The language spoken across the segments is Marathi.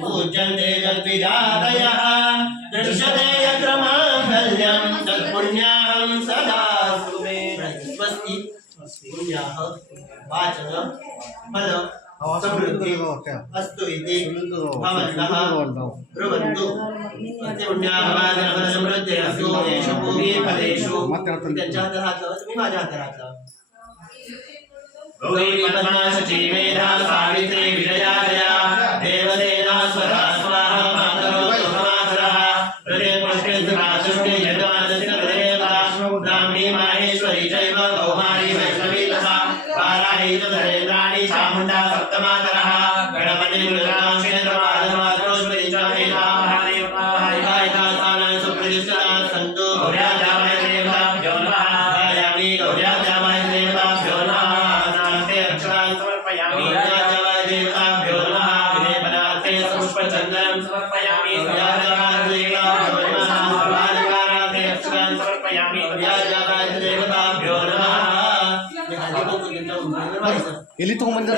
पूज्यन्ते जद्विजातयः दृश्यते यत्र माङ्गल्यं तत्पुण्याहं सदा सुमे स्वस्ति पुण्याः वाचन फल समृद्धि अस्तु इति भवन्तः ब्रुवन्तु अस्य पुण्याः वाचन फल समृद्धि अस्तु येषु पूर्वे फलेषु त्यांच्या हाताला तुम्ही माझ्या हाताला गौरी पद्मा शची मेधा सावित्री विजया जया देवदेना स्वरा स्वाहा मातरो मातरः हृदय पुष्टे सुराशुष्टे यजमानस्य हृदयेवा ब्राह्मी माहेश्वरी चैव कौमारी वैष्णवी तथा वाराही च धरेन्द्राणी चामुण्डा सप्तमातरः गणपति मृगाक्षेत्रमाधमातरोश्वरी च मेधा महादेवता स्थानानि सुप्रतिष्ठिता सन्तु गौर्याजामाय देवताभ्यो नमः गायामि गौर्याजामाय देवताभ्यो नमः Ili tuh mandir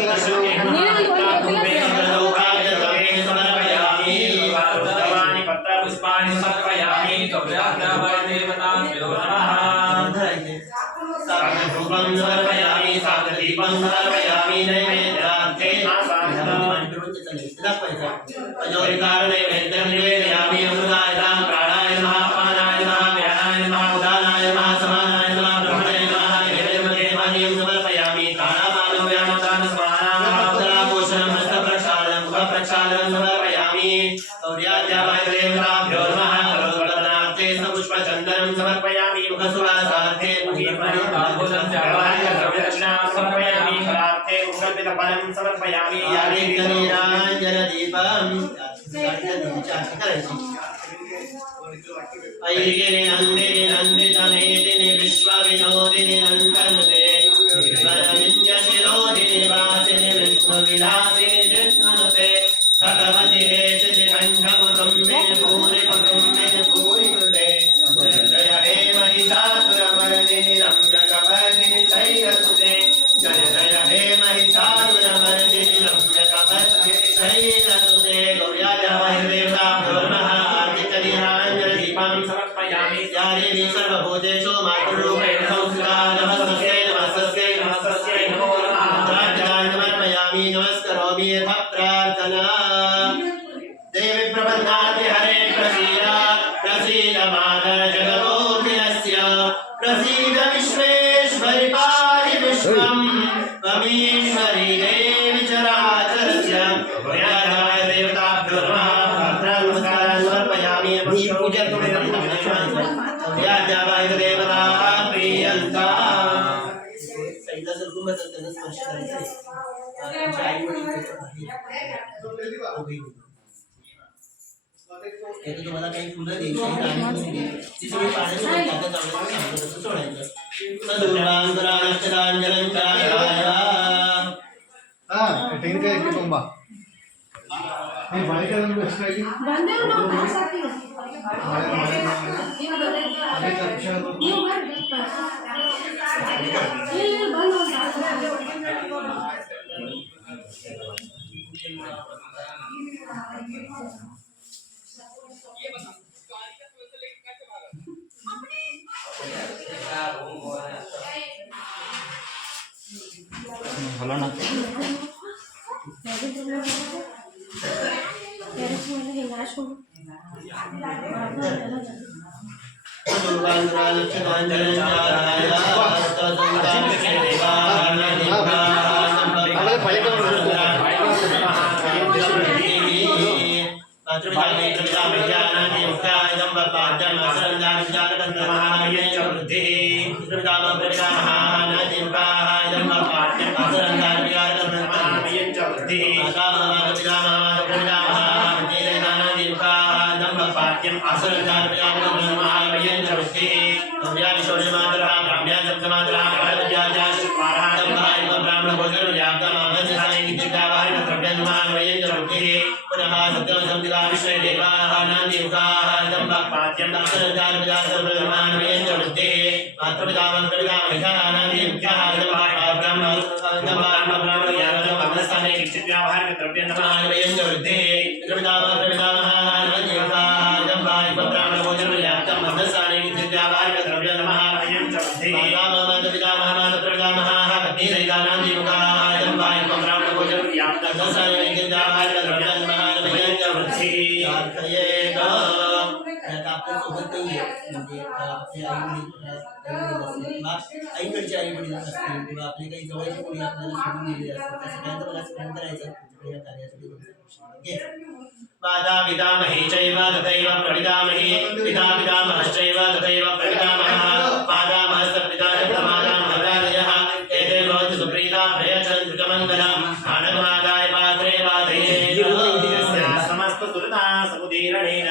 तुम्हाला काही फुलं द्यायची Halo nak. असरंकार प्रजापतिं महावयं च वृत्तिः व्याविशोषमात्रः ब्राह्म्या सप्तमात्रः ब्रह्मविद्याजा शुक्राः दम्भाय ब्राह्मणभोजनं याप्तमाभजनाय विद्यावारिण द्रव्यं महावयं च वृत्तिः पुनः सप्तमसंविदा विष्णुदेवाः नान्दियुगाः दम्भपाद्यं असरंकार प्रजापतिं च वृत्तिः मातृपितामहः नान्दियुगाः दम्भाय ब्राह्मण यादव अमरस्थाने विद्यावारिण द्रव्यं महावयं च वृत्तिः आईकडचे आई वडील असतील किंवा आपले काही जवळचे कोणी आपल्याला सोडून गेलेले असतात त्या सगळ्यांचं मला स्मरण करायचं या कार्यासाठी माता पितामही चैव तथैव प्रपितामही पिता पितामहश्चैव तथैव प्रपितामहः मातामहस्य पिता च प्रमातामहदादयः एते भवन्तु सुप्रीता प्रयच्छन्तु त्रिकमङ्गलम् आनगमादाय पात्रे पातये समस्त सुरता समुदीरणेन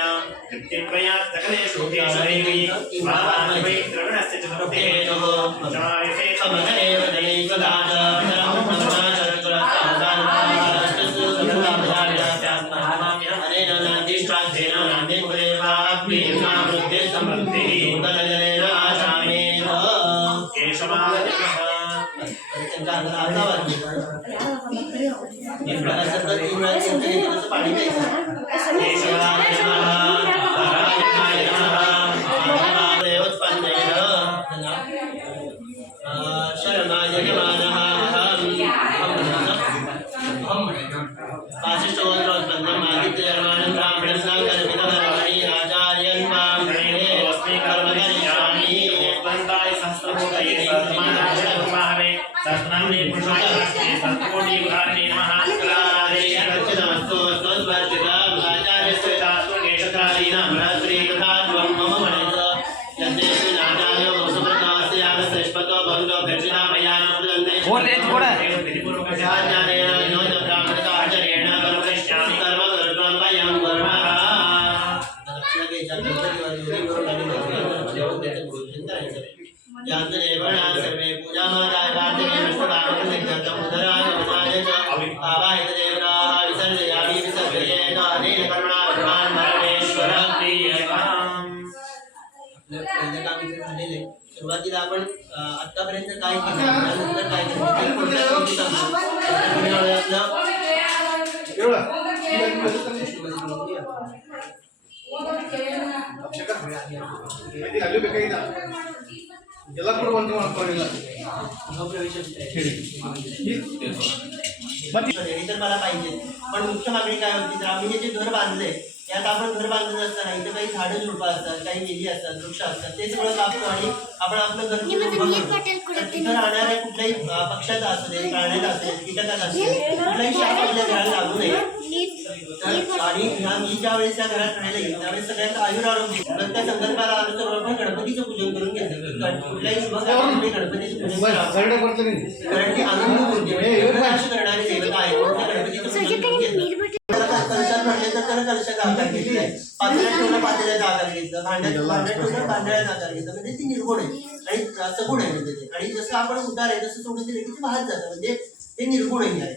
कृत्यं प्रयात् सकलेषु देशैः मातामहि द्रविणस्य च भक्तेः जायसे समगनेव दैवदाच सुरुवातीला आपण आतापर्यंत काय केलं त्यानंतर काय केलं तर मला पाहिजे पण मुख्य मागणी काय होती तर आम्ही जे घर बांधले यात आपण घर बांधत असताना इथे काही झाडं झुडपं असतात काही वेली असतात वृक्ष असतात ते सगळं कापतो आणि आपण आपलं घर तिथं राहणाऱ्या कुठल्याही पक्षाचा असू दे प्राण्याचा असू दे कीटकाचा असू दे कुठलाही शाप आपल्या घराला लागू नये आणि मी ज्या वेळेस त्या घरात राहायला येईल त्यावेळेस सगळ्यांचं आयुर आरोग्य त्या संकल्पाला आलो तर आपण गणपतीचं पूजन करून घेतलं कुठल्याही शुभ कार्यामध्ये गणपतीचं पूजन करावं कारण ती आनंद मूर्ती करणारी देवता आहे गणपतीचं पूजन करून घेतलं कलशात म्हणले तर त्याला कलशाचा आकार घेतलाय पातेल्यात ठेवलं पातेल्याचा आकार घेतलं भांड्यात ठेवलं भांड्याचा आकार घेतला म्हणजे ती निर्गुण आहे आणि सगुण आहे म्हणजे ते आणि जसं आपण उतार आहे तसं सोडून दिले की ते वाहत जातं म्हणजे ते निर्गुणही आहे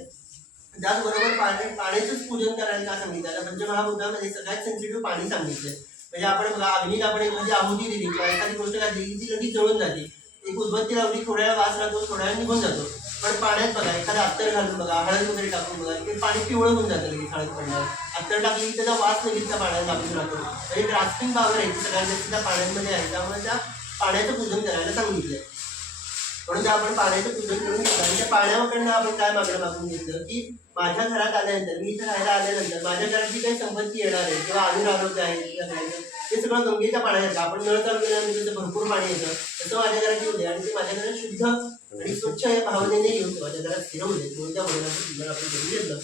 त्याचबरोबर पाण्याचंच पूजन करायला का सांगितलं पंचमहाभूतामध्ये सगळ्यात सेन्सिटिव्ह पाणी सांगितलंय म्हणजे आपण बघा अग्नीत आपण एक म्हणजे आहुती दिली किंवा एखादी गोष्ट घातली ती लगेच जळून जाते एक उदबत्ती लावली थोड्या वेळा वास राहतो थोड्या वेळा निघून जातो पण पाण्यात बघा एखादा अत्तर घालून बघा हळद वगैरे टाकून बघा ते पाणी पिवळं होऊन जातं लगेच हळद पडल्यावर अत्तर टाकली की त्याचा वास लगेच त्या पाण्यात लागून राहतो म्हणजे ग्रास्पिंग पॉवर आहे सगळ्यात जास्त त्या पाण्यामध्ये आहे त्यामुळे त्या पाण्याचं पूजन करायला सांगितलंय म्हणून आपण पाण्याचं पूजन करून घेतलं आणि त्या पाण्याकडनं आपण काय मागून घेतलं की माझ्या घरात आल्यानंतर मी इथं राहायला आल्यानंतर माझ्या घरात जी काही संपत्ती येणार आहे किंवा आयुर आरोग्य आहे ते सगळं गंगेच्या पाण्यात आपण नळ चालू केल्यानंतर जसं भरपूर पाणी येतं तसं माझ्या घरात येऊ दे आणि ते माझ्या घरात शुद्ध आणि स्वच्छ या भावनेने येऊन माझ्या घरात स्थिर होऊ दे म्हणून त्या मुलाचं पूजन आपण करून घेतलं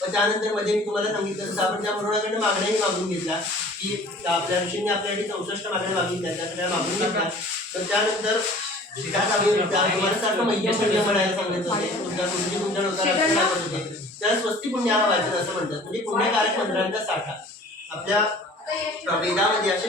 पण त्यानंतर मध्ये मी तुम्हाला सांगितलं तसं आपण त्या मुलाकडनं मागण्याही मागून घेतला की आपल्या ऋषींनी आपल्यासाठी 64 मागण्या मागितल्या त्या सगळ्या मागून घेतल्या तर त्यानंतर तुम्हाला सारखं मैया पुण्य म्हणायला सांगितलं होते त्याला स्वस्ती पुण्य वाचन असं म्हणतात म्हणजे पुण्यकारक मंत्रांचा साठा आपल्या वेदामध्ये असे